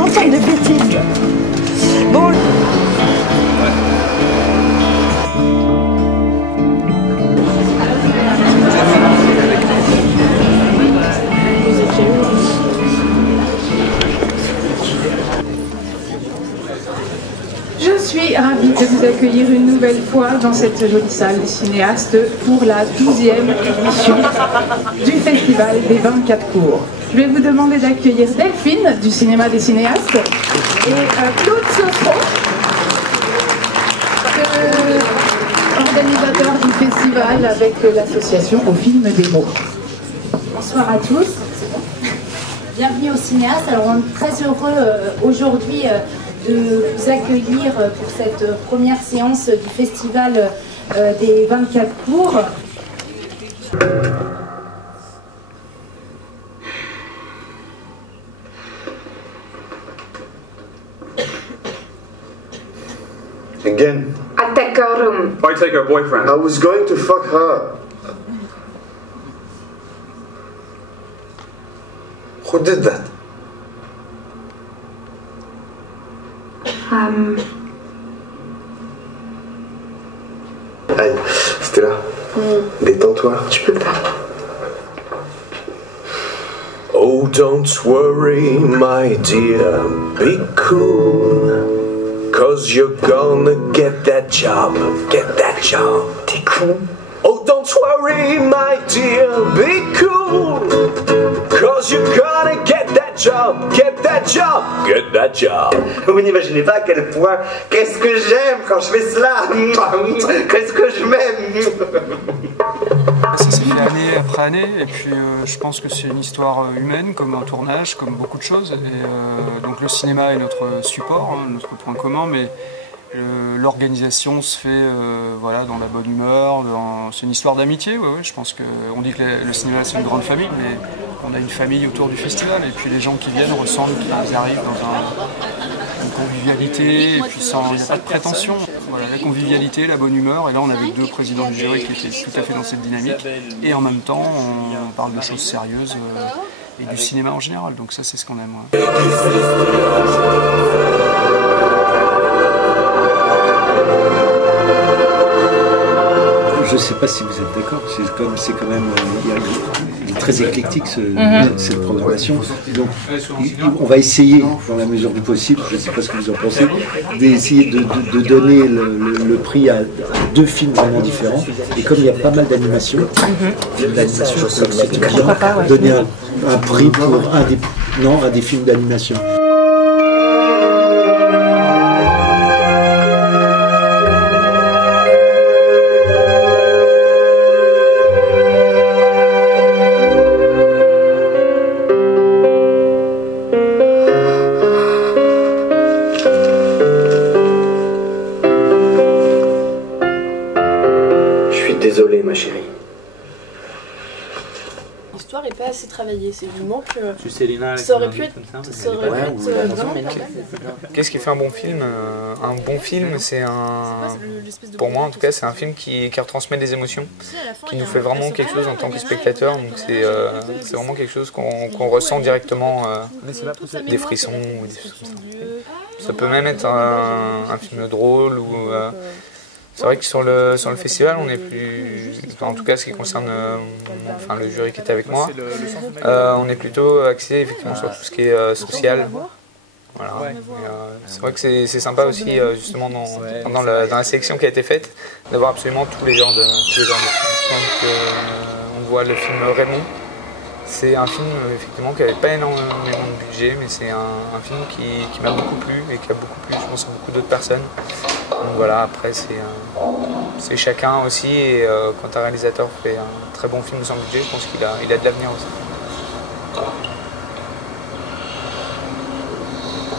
un ensemble de bêtises. Bon. Je suis ravie de vous accueillir une nouvelle fois dans cette jolie salle des cinéastes pour la 12e édition du Festival des 24 cours. Je vais vous demander d'accueillir Delphine du Cinéma des cinéastes et Claude Sofron, organisateur du festival avec l'association Au Film des mots. Bonsoir à tous. Bienvenue aux cinéastes. Alors on est très heureux aujourd'hui de vous accueillir pour cette première séance du festival des 24 cours. Again. I take her room. I take her boyfriend. I was going to fuck her. Who did that? Aïe, c'était là. Détends-toi. Je peux pas. Oh, don't worry, my dear, be cool. 'Cause you're gonna get that job, T'es con. Oh, don't worry, my dear, be cool. 'Cause you're gonna get that job. Vous n'imaginez pas à quel point, qu'est-ce que j'aime quand je fais cela. Qu'est-ce que je m'aime. Ça s'est fait année après année, et puis je pense que c'est une histoire humaine, comme un tournage, comme beaucoup de choses. Et, donc le cinéma est notre support, hein, notre point commun, mais l'organisation se fait voilà, dans la bonne humeur. C'est une histoire d'amitié, ouais, je pense qu'on dit que le cinéma c'est une grande famille, mais on a une famille autour du festival, et puis les gens qui viennent ressentent qu'ils arrivent dans une convivialité, et puis il n'y a pas de prétention. Voilà, la convivialité, la bonne humeur, et là on avait deux présidents du jury qui étaient tout à fait dans cette dynamique, et en même temps on parle de choses sérieuses et du cinéma en général, donc ça c'est ce qu'on aime. Ouais. Je ne sais pas si vous êtes d'accord, c'est quand même il est très éclectique cette programmation. Donc on va essayer, dans la mesure du possible, je ne sais pas ce que vous en pensez, d'essayer de donner le prix à deux films vraiment différents. Et comme il y a pas mal d'animations, donner un prix pour un des films d'animation. Désolé, ma chérie. L'histoire n'est pas assez travaillée, c'est du manque. Ça aurait pu être vraiment pas mal. Qu'est-ce qui fait un bon film? Un bon film, c'est pour moi en tout cas, c'est un film qui retransmet des émotions, qui nous fait vraiment quelque chose en tant que spectateur. Donc c'est vraiment quelque chose qu'on ressent directement, des frissons ou des choses comme ça. Ça peut même être un film drôle ou. C'est vrai que sur le festival, on est plus, en tout cas ce qui concerne le jury qui était avec moi, on est plutôt axé effectivement sur tout ce qui est social. Voilà. C'est vrai que c'est sympa aussi justement dans la sélection qui a été faite, d'avoir absolument tous les genres de films. Donc on voit le film Raymond. C'est un film effectivement qui n'avait pas énormément de budget, mais c'est un film qui m'a beaucoup plu et qui a beaucoup plu, je pense, à beaucoup d'autres personnes. Donc voilà, après c'est chacun aussi, et quand un réalisateur fait un très bon film sans budget, je pense qu'il a de l'avenir aussi.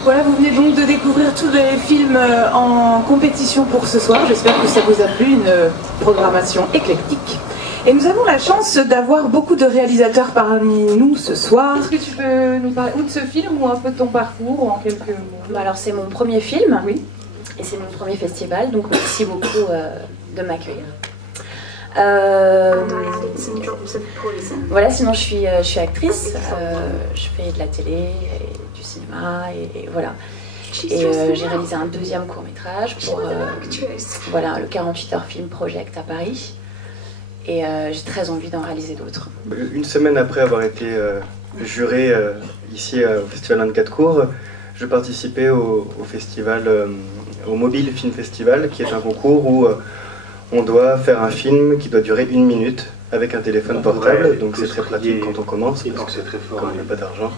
Voilà, vous venez donc de découvrir tous les films en compétition pour ce soir. J'espère que ça vous a plu, une programmation éclectique. Et nous avons la chance d'avoir beaucoup de réalisateurs parmi nous ce soir. Est-ce que tu peux nous parler ou de ce film ou un peu de ton parcours en quelques mots? Alors c'est mon premier film, oui. Et c'est mon premier festival, donc merci beaucoup de m'accueillir. Voilà, sinon je suis actrice, je fais de la télé, et du cinéma, et voilà. Et j'ai réalisé un deuxième court-métrage pour voilà, le 48 Heures Film Project à Paris. Et j'ai très envie d'en réaliser d'autres. Une semaine après avoir été juré ici au Festival 24 cours, je participais au festival, au Mobile Film Festival, qui est un concours où on doit faire un film qui doit durer 1 minute avec un téléphone portable, donc c'est très pratique quand on commence, parce que comme on n'a pas d'argent.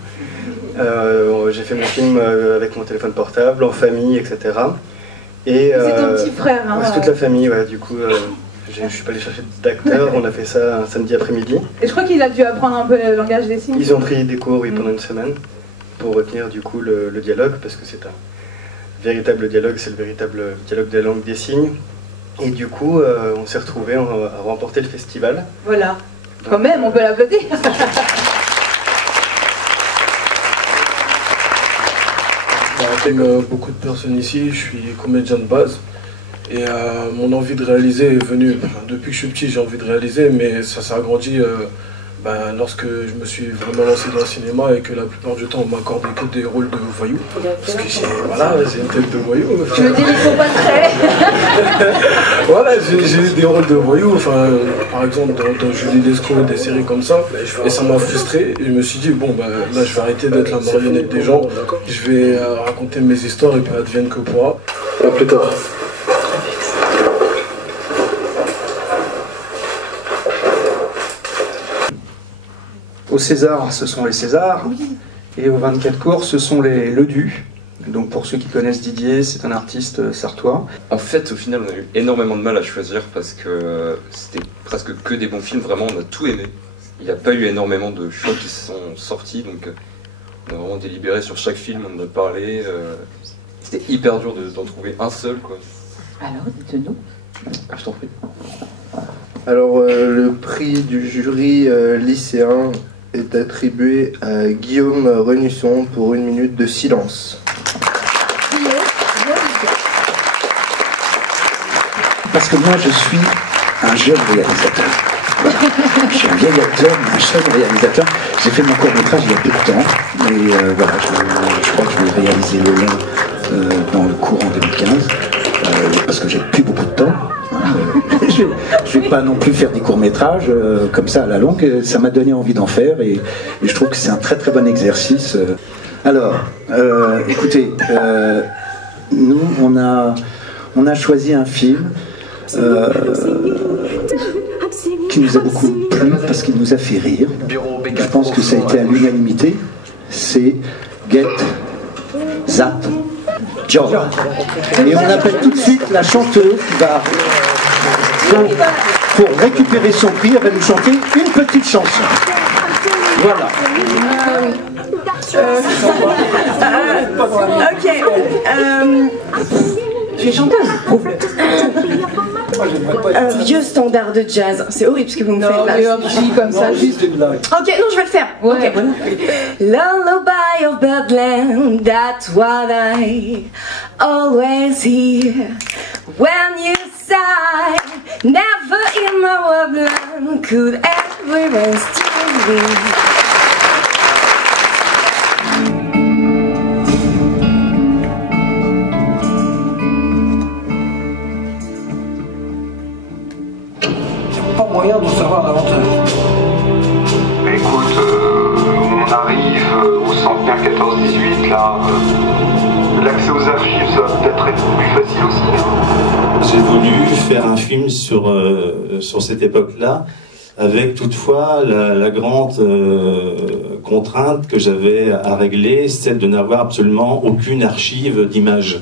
J'ai fait mon film avec mon téléphone portable, en famille, etc. Et c'est ton petit frère, hein? C'est toute la famille, ouais, du coup. Je ne suis pas allé chercher d'acteur, on a fait ça un samedi après-midi. Et je crois qu'il a dû apprendre un peu le langage des signes. Ils ont pris des cours, oui, pendant une semaine, pour retenir du coup le dialogue, parce que c'est un véritable dialogue, c'est le véritable dialogue de la langue des signes. Et du coup, on s'est retrouvés à remporter le festival. Voilà, quand même, on peut l'applaudir. Comme beaucoup de personnes ici, je suis comédien de base. Et mon envie de réaliser est venue, depuis que je suis petit j'ai envie de réaliser, mais ça s'est agrandi lorsque je me suis vraiment lancé dans le cinéma et que la plupart du temps on m'accordait que des rôles de voyous. Parce que j'ai une tête de voyou. Tu veux dire il faut pas très... Voilà, j'ai des rôles de voyous, par exemple dans Julie Lescaut, des séries comme ça, et ça m'a frustré. Et je me suis dit, bon là je vais arrêter d'être la marionnette des gens, je vais raconter mes histoires et puis advienne que pourra. À plus tard. Au César, ce sont les Césars, et au 24 cours, ce sont les Ledus. Donc pour ceux qui connaissent Didier, c'est un artiste sartois. En fait, au final, on a eu énormément de mal à choisir parce que c'était presque que des bons films, vraiment, on a tout aimé. Il n'y a pas eu énormément de choix qui sont sortis, donc on a vraiment délibéré sur chaque film, on en a parlé. C'était hyper dur d'en trouver un seul, quoi. Alors, dites-nous. Ah, je t'en prie. Alors, le prix du jury lycéen est attribué à Guillaume Renusson pour 1 minute de silence. Parce que moi, je suis un jeune réalisateur. Voilà. Je suis un vieil acteur, mais un jeune réalisateur. J'ai fait mon court-métrage il y a peu de temps, mais voilà, je crois que je vais réaliser le long dans le courant 2015, parce que j'ai plus beaucoup de temps. Je vais pas non plus faire des courts-métrages comme ça à la longue. Ça m'a donné envie d'en faire et je trouve que c'est un très très bon exercice. Alors, écoutez, nous on a choisi un film qui nous a beaucoup plu parce qu'il nous a fait rire. Je pense que ça a été à l'unanimité. C'est Get That Job. Et on appelle tout de suite la chanteuse qui va, pour récupérer son prix, elle va nous chanter une petite chanson. Voilà. Tu es chanteuse? Vieux standard de jazz. C'est horrible ce que vous me faites là. Mais un petit comme ça, juste. Ok, non, je vais le faire. Ouais, okay. voilà. Lullaby of Birdland, that's what I always hear. When you sigh, never in my wordland could everyone still be. Pas moyen de savoir davantage. Écoute, on arrive au centenaire 14-18, là. L'accès aux archives, ça va peut-être être plus facile aussi. Hein. J'ai voulu faire un film sur cette époque-là, avec toutefois la grande contrainte que j'avais à régler, celle de n'avoir absolument aucune archive d'images.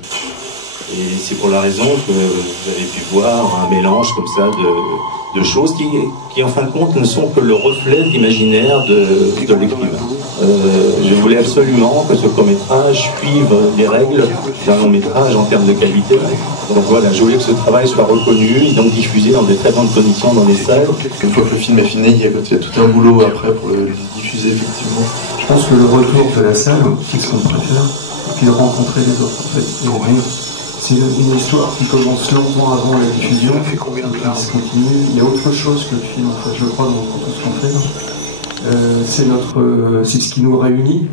Et c'est pour la raison que vous avez pu voir un mélange comme ça de choses qui en fin de compte ne sont que le reflet de l'imaginaire de l'écrivain. Je voulais absolument que ce court-métrage suive les règles d'un long-métrage en termes de qualité. Donc voilà, je voulais que ce travail soit reconnu et donc diffusé dans de très bonnes conditions dans les salles. Une fois que le film est fini, il y a tout un boulot après pour le diffuser effectivement. Je pense que le retour de la salle, c'est ce qu'on préfère, et puis de rencontrer les autres en fait, et rire. C'est une histoire qui commence longtemps avant la diffusion, qui se continue. Il y a autre chose que le film, en fait, je crois, dans tout ce qu'on fait. C'est ce qui nous réunit.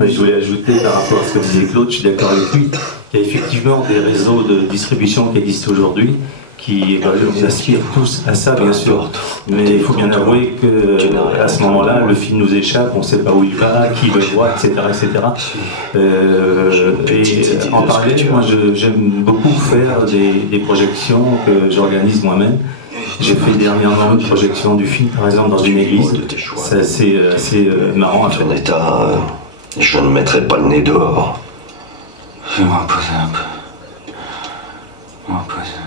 Je voulais ajouter par rapport à ce que disait Claude, je suis d'accord avec lui, il y a effectivement des réseaux de distribution qui existent aujourd'hui, qui nous aspirent tous à ça, bien sûr. Mais il faut bien avouer qu'à ce moment-là, le film nous échappe, on ne sait pas où il va, qui le voit, etc. Et en parallèle, moi j'aime beaucoup faire des projections que j'organise moi-même. J'ai fait dernièrement une projection du film, par exemple, dans une église. C'est assez marrant à faire. Je ne mettrai pas le nez dehors. Je vais me reposer un peu. Me reposer.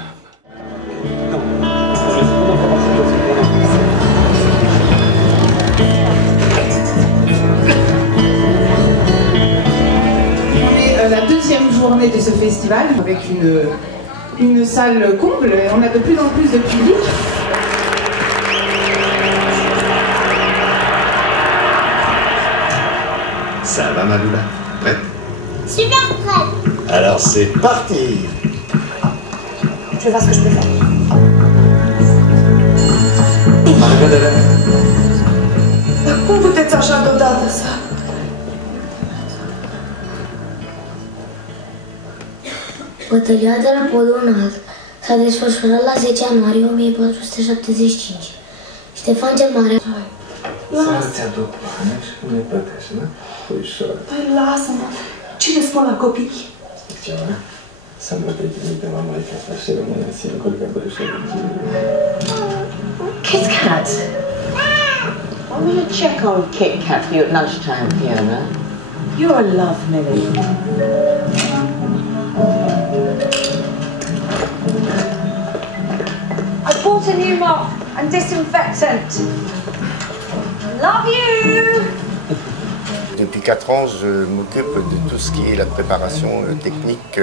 On est la deuxième journée de ce festival avec une salle comble. On a de plus en plus de public. Ça va, Maloula? Prête? Super prête. Alors c'est parti. Je vais voir ce que je peux faire. Cum puteți așa deodată să... Bătălia de la Podul Înalt s-a desfășurat la 10 ianuarie 1475. Ștefan cel Mare... Să-ți aduc bani și nu-i plătești, nu? Puișor. Păi lasă-mă. Ce le spun la copii? Ceva? Să mă trimite mama aici asta și rămâne singur că băiește de zi. Kit Kat. I'm going to check on Kit Kat for you at lunchtime, Fiona. You're a love, Millie. I bought a new mop and disinfectant. Love you! Depuis 4 ans, je m'occupe de tout ce qui est la préparation technique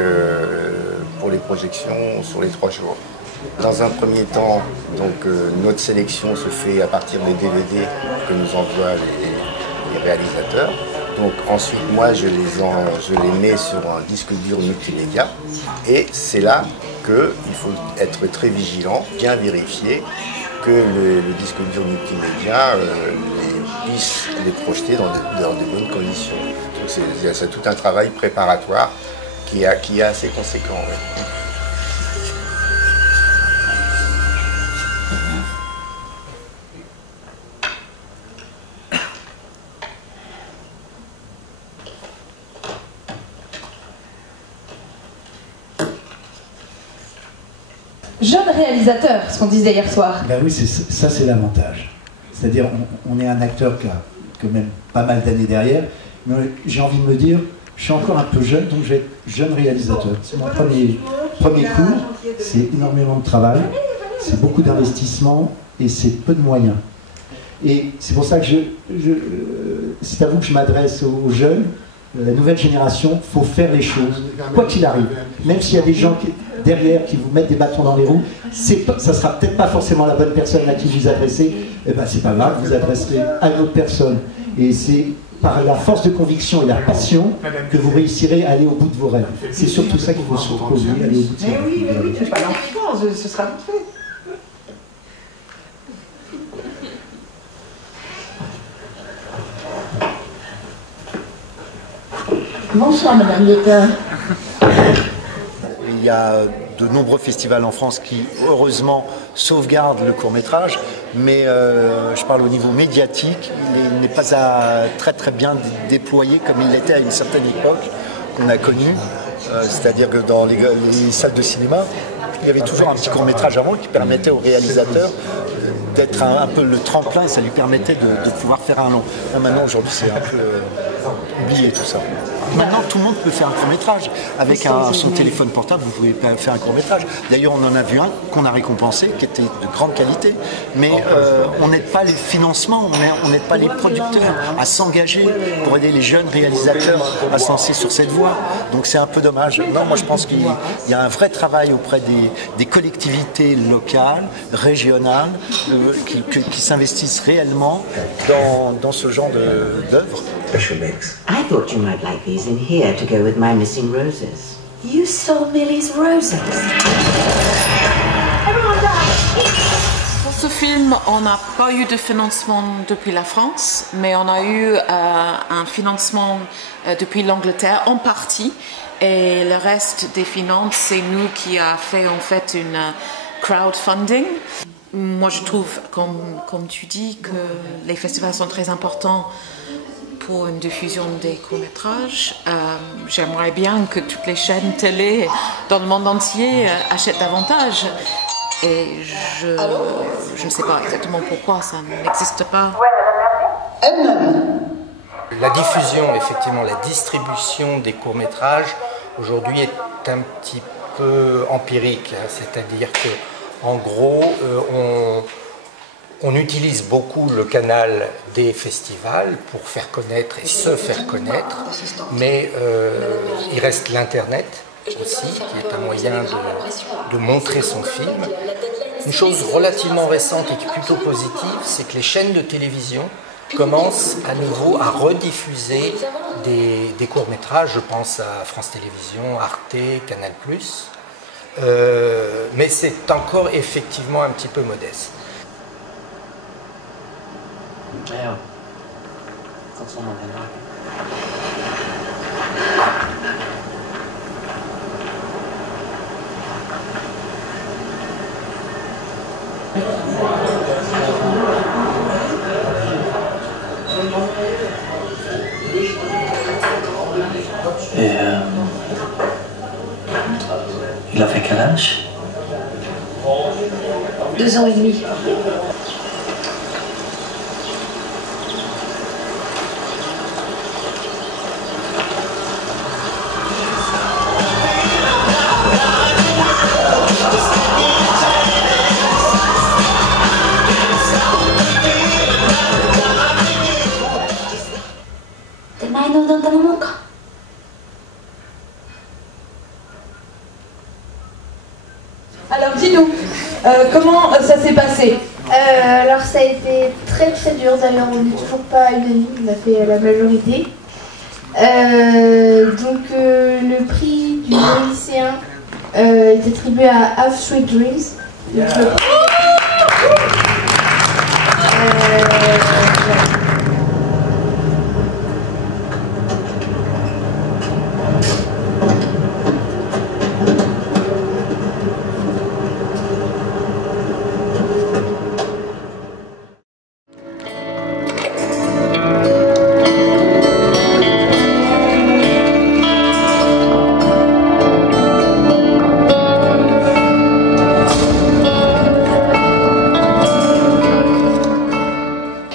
pour les projections sur les 3 jours. Dans un premier temps, donc, notre sélection se fait à partir des DVD que nous envoient les réalisateurs. Donc ensuite, moi, je les mets sur un disque dur multimédia. Et c'est là qu'il faut être très vigilant, bien vérifier que le disque dur multimédia puisse les projeter dans de bonnes conditions. Donc c'est tout un travail préparatoire qui est assez conséquent. Ouais. Jeune réalisateur, ce qu'on disait hier soir. Ben oui, ça c'est l'avantage. C'est-à-dire on est un acteur qui a quand même pas mal d'années derrière, mais j'ai envie de me dire, je suis encore un peu jeune, donc je vais être jeune réalisateur. C'est mon premier cours, c'est énormément de travail, c'est beaucoup d'investissement et c'est peu de moyens. Et c'est pour ça que c'est à vous que je m'adresse aux jeunes, la nouvelle génération, il faut faire les choses, quoi qu'il arrive. Même s'il y a des gens derrière qui vous mettent des bâtons dans les roues, ça sera peut-être pas forcément la bonne personne à qui vous adressez, et ben c'est pas grave, vous adresserez à une autre personne. Et c'est par la force de conviction et la passion que vous réussirez à aller au bout de vos rêves. C'est surtout ça qu'il faut se proposer, aller au bout de ses rêves. Mais oui, c'est pas l'enfance, ce sera vite fait. Bonsoir, Madame Guetta. Il y a de nombreux festivals en France qui, heureusement, sauvegardent le court-métrage, mais je parle au niveau médiatique, il n'est pas très très bien déployé comme il l'était à une certaine époque qu'on a connue, c'est-à-dire que dans les salles de cinéma, il y avait toujours un petit court-métrage avant qui permettait aux réalisateurs d'être un peu le tremplin, ça lui permettait de pouvoir faire un long. Maintenant, aujourd'hui, c'est un peu oublié tout ça. Maintenant, tout le monde peut faire un court-métrage. Avec son téléphone portable, vous pouvez faire un court-métrage. D'ailleurs, on en a vu un qu'on a récompensé, qui était de grande qualité, mais on n'aide pas les financements, on n'aide pas les producteurs à s'engager pour aider les jeunes réalisateurs à se lancer sur cette voie. Donc c'est un peu dommage. Non, moi je pense qu'il y a un vrai travail auprès des collectivités locales, régionales, qui s'investissent réellement dans ce genre d'œuvres. I thought you might like these in here to go with my missing roses. You stole Millie's roses. Everyone down! ce film, on n'a pas eu de financement depuis la France, mais on a eu un financement depuis l'Angleterre en partie. Et le reste des finances, c'est nous qui a fait en fait une crowdfunding. Moi, je trouve, comme tu dis, que les festivals sont très importants pour une diffusion des courts-métrages. J'aimerais bien que toutes les chaînes télé dans le monde entier achètent davantage. Et je ne sais pas exactement pourquoi ça n'existe pas. La diffusion, effectivement, la distribution des courts-métrages aujourd'hui est un petit peu empirique, c'est-à-dire que, en gros, on utilise beaucoup le canal des festivals pour faire connaître et se faire connaître, mais il reste l'Internet aussi, qui est un moyen de montrer son film. Une chose relativement récente et qui est plutôt positive, c'est que les chaînes de télévision commencent à nouveau à rediffuser des courts-métrages. Je pense à France Télévisions, Arte, Canal+. Mais c'est encore effectivement un petit peu modeste. Et il a fait quel âge? 2 ans et demi. Alors dis-nous, comment ça s'est passé? Alors ça a été très très dur, d'ailleurs on n'est toujours pas unanime, on a fait la majorité. Donc le prix du lycéen est attribué à Half Sweet Dreams. Donc,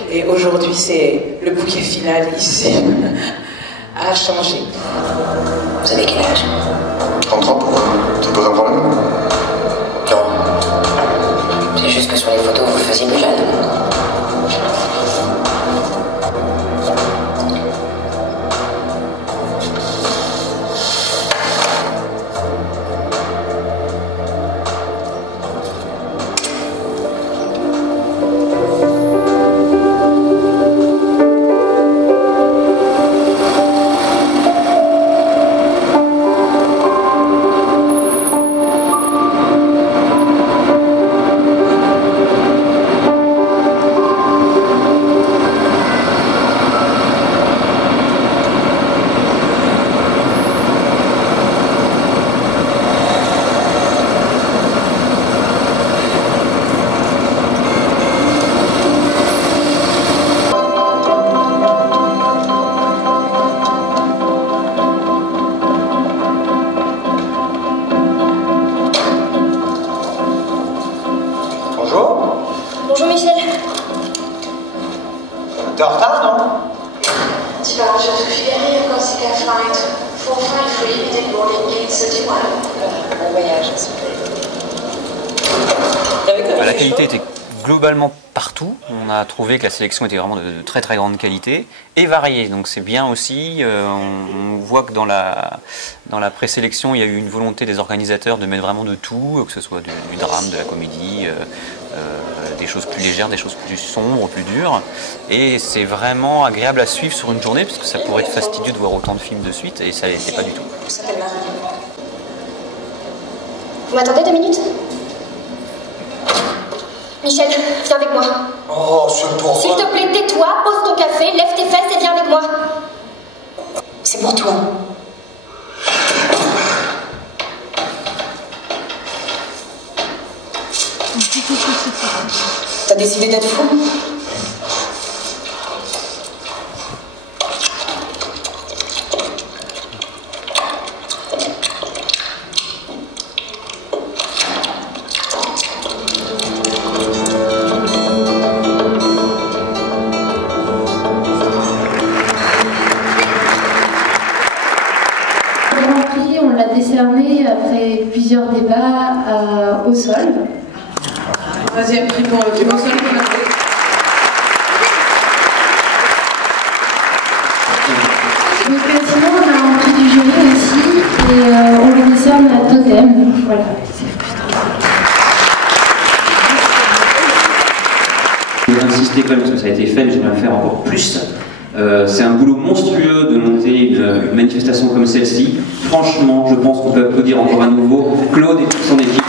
Et aujourd'hui, c'est le bouquet final ici a changé. Vous avez quel âge 33, pourquoi? Ça pose un problème? Non. C'est juste que sur les photos, vous faisiez plus jeune. Bonjour Michel. T'es en retard, non? Tu vas je te fierai encore si qu'à flight 453 était boarding gate 31. Bon voyage. La qualité était globalement partout. On a trouvé que la sélection était vraiment de très très grande qualité et variée. Donc c'est bien aussi. On voit que dans la présélection, il y a eu une volonté des organisateurs de mettre vraiment de tout, que ce soit du drame, de la comédie, des choses plus légères, des choses plus sombres, plus dures. Et c'est vraiment agréable à suivre sur une journée parce que ça pourrait être fastidieux de voir autant de films de suite et ça l'était pas du tout. Vous m'attendez 2 minutes? Michel, viens avec moi. Oh, c'est pour S'il te plaît, tais-toi, pose ton café, lève tes fesses et viens avec moi. C'est pour toi. T'as décidé d'être fou? On l'a décerné après plusieurs débats au sol. Troisième prix pour le Cube au sol. Donc sinon on a un prix du jury aussi et on le décerne à Totem. Voilà. Je vais insister quand même parce que ça a été fait, mais j'aimerais le faire encore plus. C'est un boulot monstrueux de monter une manifestation comme celle-ci. Franchement, je pense qu'on peut applaudir encore à nouveau Claude et toute son équipe.